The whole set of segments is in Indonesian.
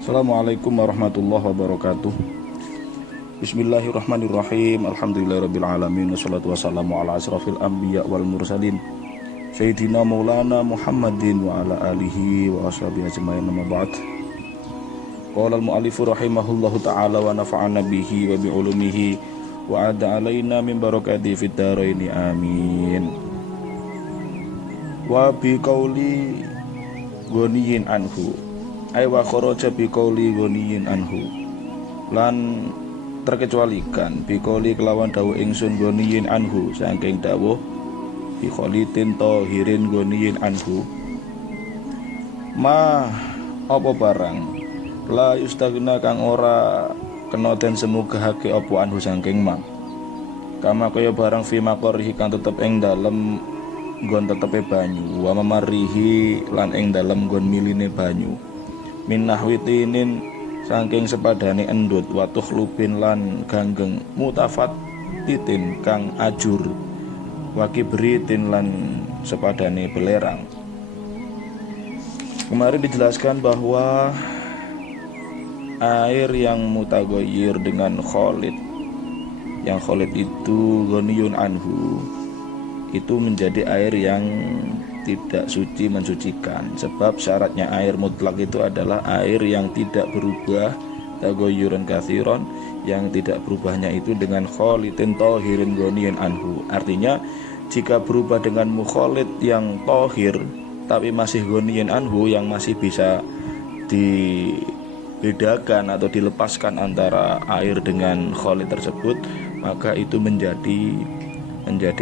Assalamualaikum warahmatullahi wabarakatuh. Bismillahirrahmanirrahim. Alhamdulillahirabbil alamin wassalatu wassalamu ala asrofil anbiya wal mursalin Sayyidina Maulana Muhammadin wa ala alihi wa ashabihi ajmain, amma ba'd. Qala al-mu'allifu rahimahullahu ta'ala wa nafa'ana bihi wa bi'ulumihi wa ada alaina min barakati fid dharaini amin. Wa bi qauli ghaniyin anhu ay wa kharaja bi qauli ghaniyin anhu, lan terkecualikan bi qauli kelawan dawuh ingsun ghaniyin anhu saking dawuh bi kholitin tahirin ghaniyin anhu, ma apa barang la yustagna kang ora kena den semugahake apa anhu saking ma, kama kaya barang fi maqarihi kang tetep ing dalem nggon tetepe banyu, wa mamarihi lan ing dalem nggon miline banyu, min nahwitinin saking sepadane endut, wa tukhlubin lan ganggeng, mutafat titin kang ajur, wa kibritin lan sepadane belerang. Kemarin dijelaskan bahwa air yang mutagoyir dengan kholid, yang kholid itu ghaniyun anhu, itu menjadi air yang tidak suci mensucikan. Sebab syaratnya air mutlak itu adalah air yang tidak berubah, tagoyuran kathiron, yang tidak berubahnya itu dengan kholidin tohirin ghaniyun anhu. Artinya jika berubah dengan mukholid yang tohir tapi masih ghaniyun anhu, yang masih bisa dibedakan atau dilepaskan antara air dengan kholid tersebut, maka itu menjadi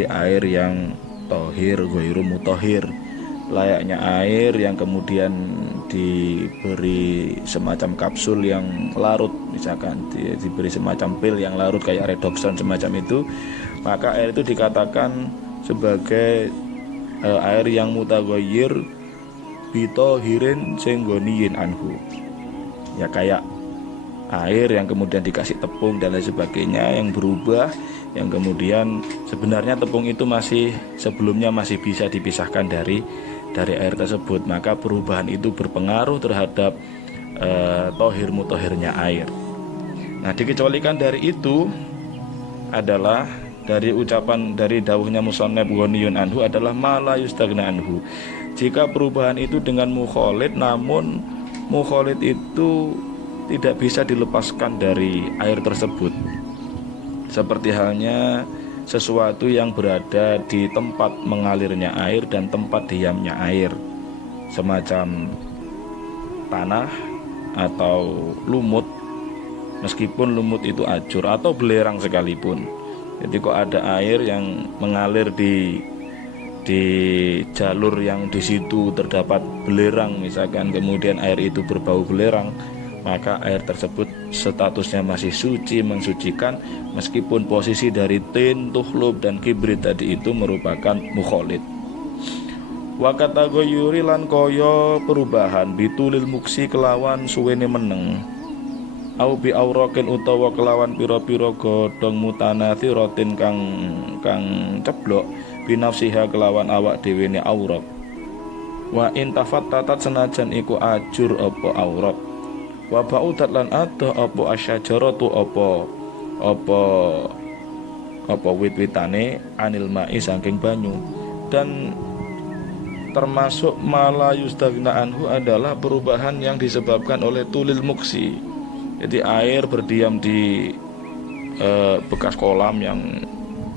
air yang tohir ghairu mutahhir, layaknya air yang kemudian diberi semacam kapsul yang larut, misalkan diberi semacam pil yang larut kayak redoxon semacam itu, maka air itu dikatakan sebagai air yang mutaghayyir bitohirin sing ghaniyin anhu. Ya kayak air yang kemudian dikasih tepung dan lain sebagainya yang berubah, yang kemudian sebenarnya tepung itu masih sebelumnya masih bisa dipisahkan dari air tersebut, maka perubahan itu berpengaruh terhadap tohir mutohirnya air. Nah, dikecualikan dari itu adalah dari ucapan dari dawuhnya musannaf ghaniyun anhu adalah mala yustagna anhu, jika perubahan itu dengan mukholid, namun mukholid itu tidak bisa dilepaskan dari air tersebut, seperti halnya sesuatu yang berada di tempat mengalirnya air dan tempat diamnya air, semacam tanah atau lumut, meskipun lumut itu ajur atau belerang sekalipun. Jadi kok ada air yang mengalir di jalur yang di situ terdapat belerang misalkan, kemudian air itu berbau belerang, maka air tersebut statusnya masih suci mensucikan, meskipun posisi dari tin, tukhlub dan kibrit tadi itu merupakan mukholid. Wa katagoyuri lan koyo perubahan bitulil muksi kelawan suwene meneng, au bi aurakin utawa kelawan pira-pira godhong mutanatsiratin kang ceblok, binafsiha kelawan awak dhewe ne aurat, wa intafattatat senajan iku ajur apa aurat, wa ba'udat lan adoh apa asyajaratu apa wit-witane anil ma'i saking banyu. Dan termasuk mala yustagna anhu adalah perubahan yang disebabkan oleh tulil muksi. Jadi air berdiam di bekas kolam yang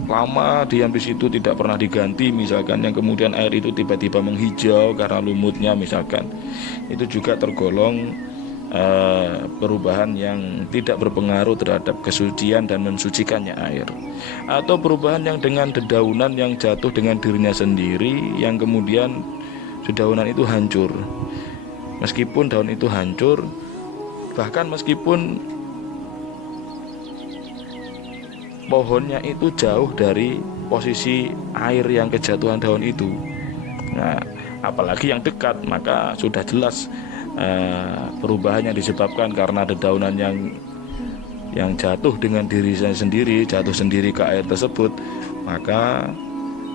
lama, diam di situ tidak pernah diganti misalkan, yang kemudian air itu tiba-tiba menghijau karena lumutnya misalkan, itu juga tergolong perubahan yang tidak berpengaruh terhadap kesucian dan mensucikannya air. Atau perubahan yang dengan dedaunan yang jatuh dengan dirinya sendiri, yang kemudian dedaunan itu hancur, meskipun daun itu hancur, bahkan meskipun pohonnya itu jauh dari posisi air yang kejatuhan daun itu. Nah, apalagi yang dekat, maka sudah jelas perubahan yang disebabkan karena dedaunan yang jatuh dengan dirinya sendiri, jatuh sendiri ke air tersebut, maka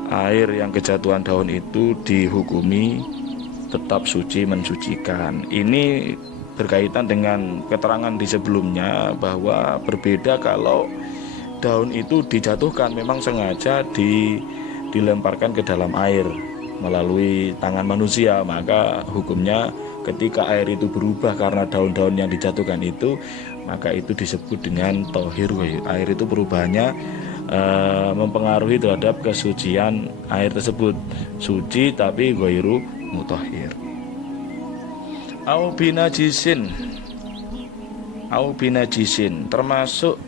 air yang kejatuhan daun itu dihukumi tetap suci mensucikan. Ini berkaitan dengan keterangan di sebelumnya bahwa berbeda kalau daun itu dijatuhkan memang sengaja dilemparkan ke dalam air melalui tangan manusia, maka hukumnya ketika air itu berubah karena daun-daun yang dijatuhkan itu, maka itu disebut dengan tohir. Air itu perubahannya mempengaruhi terhadap kesucian air tersebut, suci tapi ghairu mutahhir. Au binajisin, termasuk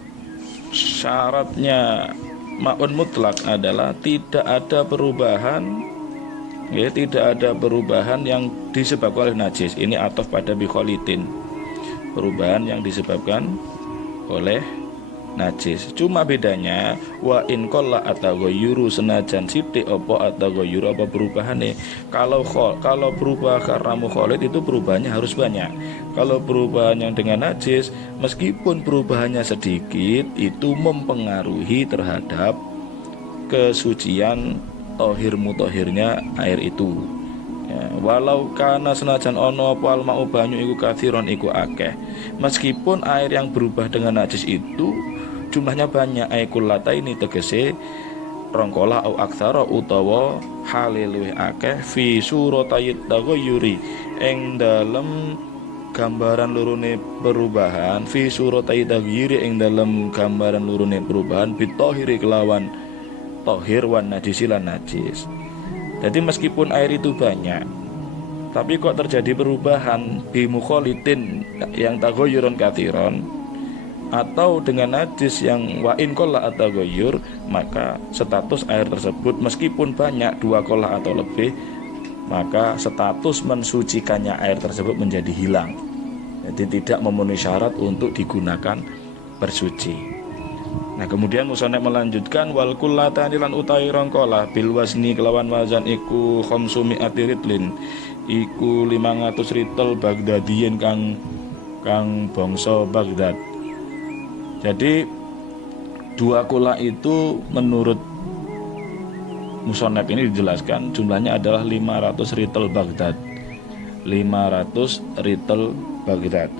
syaratnya ma'un mutlak adalah tidak ada perubahan, ya, tidak ada perubahan yang disebabkan oleh najis. Ini ataf pada bikholitin, perubahan yang disebabkan oleh najis. Cuma bedanya wa in qalla ataghayyuru, senajan sithik apa ataghayyuru apa perubahane. Kalau berubah karena mukhalid itu perubahannya harus banyak. Kalau perubahannya dengan najis, meskipun perubahannya sedikit, itu mempengaruhi terhadap kesucian tohir mutahhirnya air itu. Ya, walau kana senajan ono apa alma'u banyu iku kathiron iku akeh, meskipun air yang berubah dengan najis itu jumlahnya banyak, aikulata ini tegese rongkola au aksara utawa haliluh akeh fi suratayit taghayyuri ing dalem gambaran lurune perubahan, fi suratayit taghayyuri ing dalem gambaran lurune perubahan bitohiri kelawan tohir wan najisi lan najis. Jadi meskipun air itu banyak, tapi kok terjadi perubahan bimukholitin yang taghayyurun kathiron, atau dengan najis yang wa in qalla ataghayyur, maka status air tersebut meskipun banyak 2 qalla atau lebih, maka status mensucikannya air tersebut menjadi hilang. Jadi tidak memenuhi syarat untuk digunakan bersuci. Nah, kemudian musannaf melanjutkan wal kullatani lan utawi rongkola bil wazni kelawan wazan iku khamsumi'ati ritlin, iku 500 ritel Baghdadiyin kang bangsa Baghdad. Jadi 2 kula itu menurut musannaf ini dijelaskan jumlahnya adalah 500 ritel Baghdad. 500 ritel Baghdad.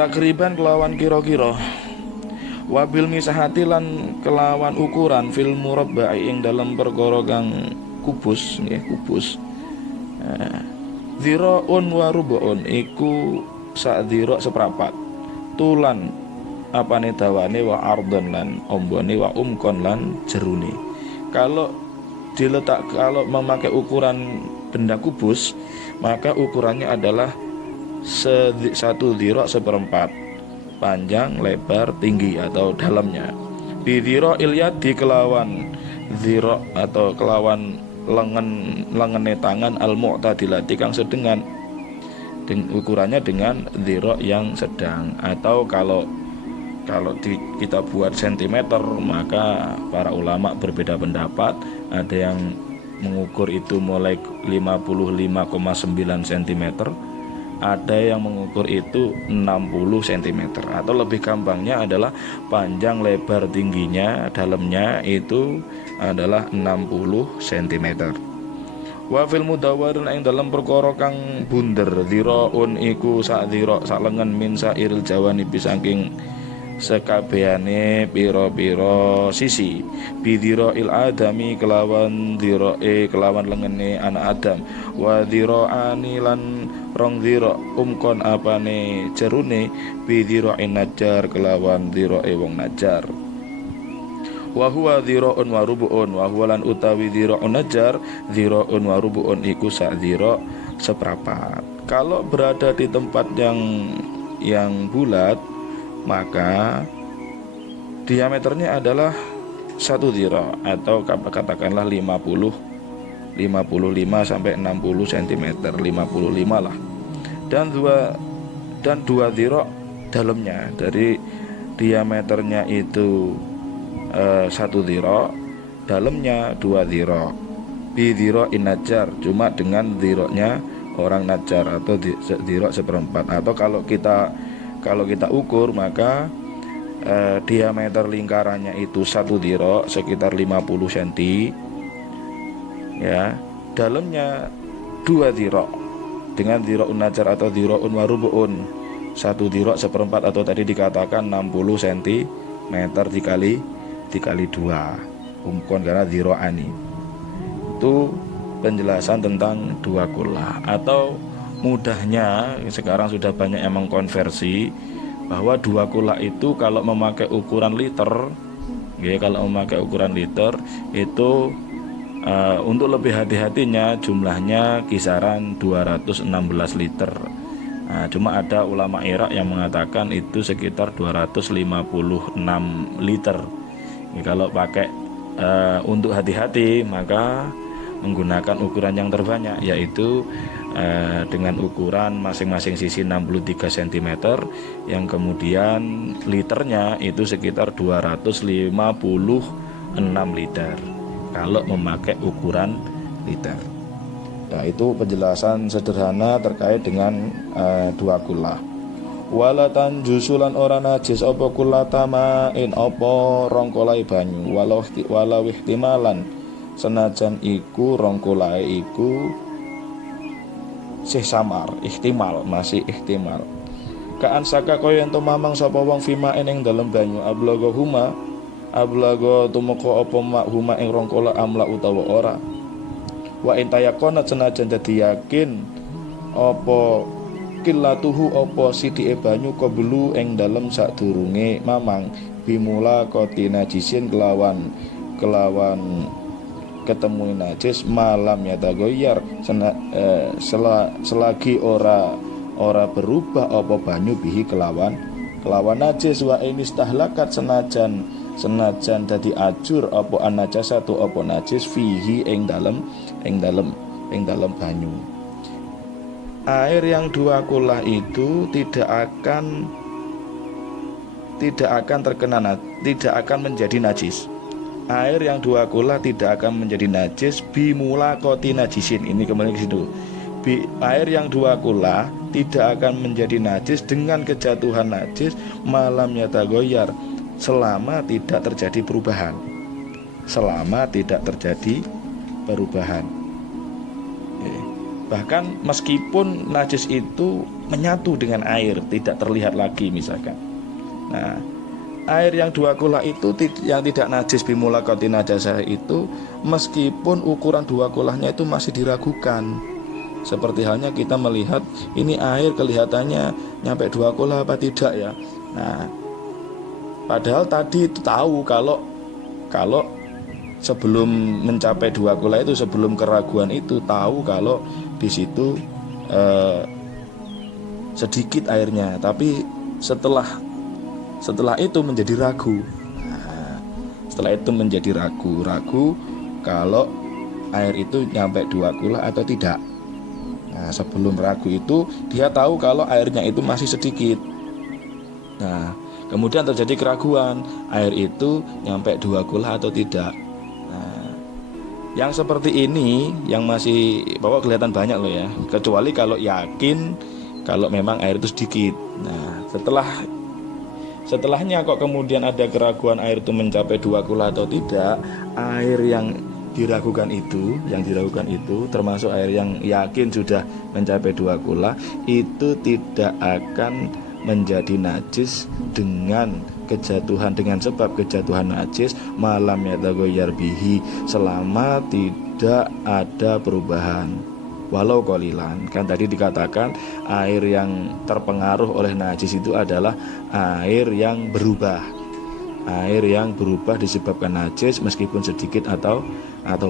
Takriban kelawan kira-kira, wabil misahati lan kelawan ukuran fil murabba'i ing dalam perkara kang kubus, nggih kubus. Dhira'un wa rubu'un iku sak dhira' seprapat. Tulan apane dawane wa ardon lan ombone wa umkon lan jerune. Kalau memakai ukuran benda kubus, maka ukurannya adalah 1 dhira' seperempat, panjang, lebar, tinggi atau dalamnya. Bidhira ilyadi kelawan dhira atau kelawan lengene tangan al-mu'tadilati kang sedengan, ukurannya dengan dhira yang sedang. Atau kalau kita buat sentimeter, maka para ulama berbeda pendapat. Ada yang mengukur itu mulai 55,9 cm, ada yang mengukur itu 60 cm, atau lebih gampangnya adalah panjang, lebar, tingginya, dalamnya itu adalah 60 cm. Wa fil mudawwarin ing dalam perkara kang bunder, dhiraun iku sak dhira sak lengan min sairil jawani saking sekabehane pira-pira sisi, bidhira'il adami kelawan dhirae kelawan lengene anak Adam, wa dhira'ani lan rong dhira umkon apane jerune, bidhira'in najjar kelawan dhirae wong najjar. Wa huwa dhira'un wa rubu'un, wa huwa lan utawi dhira'un najjar dhira'un wa rubu'un iku sak dhira seprapat. Kalau berada di tempat yang bulat, maka diameternya adalah 1 dhira atau katakanlah 55 sampai 60 cm, 55 lah. Dan 2 dhira dalamnya, dari diameternya itu 1 dhira, dalamnya 2 dhira. Bi dhira in najjar, cuma dengan dhiranya orang najjar atau dhira seperempat. Atau kalau kita ukur, maka diameter lingkarannya itu 1 dhira sekitar 50 cm, ya, dalamnya 2 dhira dengan dhira'un najar atau dhira'un warubu'un, 1 dhira' seperempat, atau tadi dikatakan 60 cm dikali 2 umkon karena dhira'ani. Itu penjelasan tentang 2 kullah. Atau mudahnya sekarang sudah banyak yang mengkonversi bahwa 2 kullah itu kalau memakai ukuran liter, ya, kalau memakai ukuran liter itu untuk lebih hati-hatinya jumlahnya kisaran 216 liter. Nah, cuma ada ulama Irak yang mengatakan itu sekitar 256 liter. Ya, kalau pakai untuk hati-hati maka menggunakan ukuran yang terbanyak, yaitu dengan ukuran masing-masing sisi 63 cm, yang kemudian liternya itu sekitar 256 liter kalau memakai ukuran liter. Nah, itu penjelasan sederhana terkait dengan 2 kullah. Wala tanjusulan ora najis apa kullatama in apa rongkolai banyu walau ihtimalan, senajan iku rongkolai iku sih samar, ihtimal, masih ihtimal. Kaan saka kaya ento mamang sapa wong fima ing dalem banyu ablago tumeka apa mak huma ing rongkola amla utawa ora. Wa intayakona senajan dadi yakin apa qillatuhu apa sithike banyu qablu ing dalem sadurunge mamang bimula qati najisin kelawan ketemu najis malam yatagoyar selagi ora berubah apa banyu bihi kelawan najis. Wa inistahlakat senajan dadi ajur apa an-najasatu apa najis fihi ing dalem banyu. Air yang 2 kullah itu tidak akan menjadi najis. Air yang 2 kullah tidak akan menjadi najis bimula koti najisin. Ini kembali ke situ. Air yang 2 kullah tidak akan menjadi najis dengan kejatuhan najis malam yatagoyar, selama tidak terjadi perubahan. Bahkan meskipun najis itu menyatu dengan air, tidak terlihat lagi misalkan. Nah, air yang 2 kullah itu yang tidak najis bimulaqati najasah itu, meskipun ukuran 2 kullahnya itu masih diragukan. Seperti halnya kita melihat ini air kelihatannya nyampe 2 kullah apa tidak ya. Nah, padahal tadi itu tahu kalau sebelum mencapai 2 kullah itu, sebelum keraguan itu tahu kalau di situ sedikit airnya, tapi setelah itu menjadi ragu. Nah, setelah itu menjadi ragu kalau air itu nyampe 2 kullah atau tidak. Nah, sebelum ragu itu dia tahu kalau airnya itu masih sedikit. Nah, kemudian terjadi keraguan, air itu nyampe 2 kullah atau tidak. Nah, yang seperti ini yang masih bahwa kelihatan banyak loh ya, kecuali kalau yakin kalau memang air itu sedikit. Nah, setelahnya kok kemudian ada keraguan air itu mencapai 2 kullah atau tidak, air yang diragukan itu termasuk air yang yakin sudah mencapai 2 kullah itu tidak akan menjadi najis dengan sebab kejatuhan najis malam yatagoyar bihi, selama tidak ada perubahan walau qalilan. Kan tadi dikatakan air yang terpengaruh oleh najis itu adalah air yang berubah disebabkan najis meskipun sedikit atau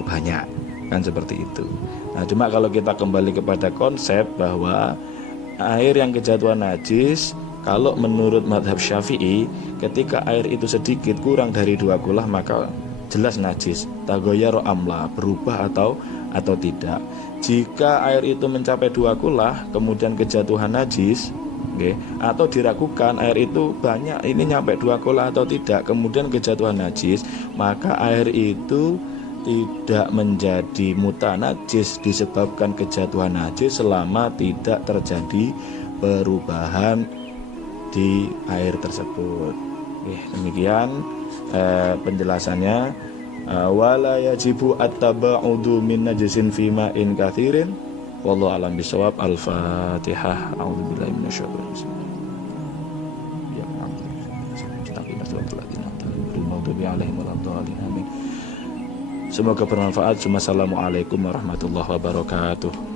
banyak, kan seperti itu. Nah, cuma kalau kita kembali kepada konsep bahwa air yang kejatuhan najis, kalau menurut madhab Syafi'i, ketika air itu sedikit kurang dari 2 kullah maka jelas najis, tagoyaro amla, berubah atau tidak. Jika air itu mencapai 2 kullah kemudian kejatuhan najis, atau diragukan air itu banyak, ini nyampe 2 kullah atau tidak, kemudian kejatuhan najis, maka air itu tidak menjadi mutanajis disebabkan kejatuhan najis selama tidak terjadi perubahan di air tersebut. Demikian penjelasannya. Wala yajibu at-taba'udu min najisin fima in kathirin Wallahu a'lam bishawab. Al-Fatihah. A'udzubillahi minasyaitonir rajim. Ya Allah. Semoga bermanfaat. Assalamualaikum warahmatullahi wabarakatuh.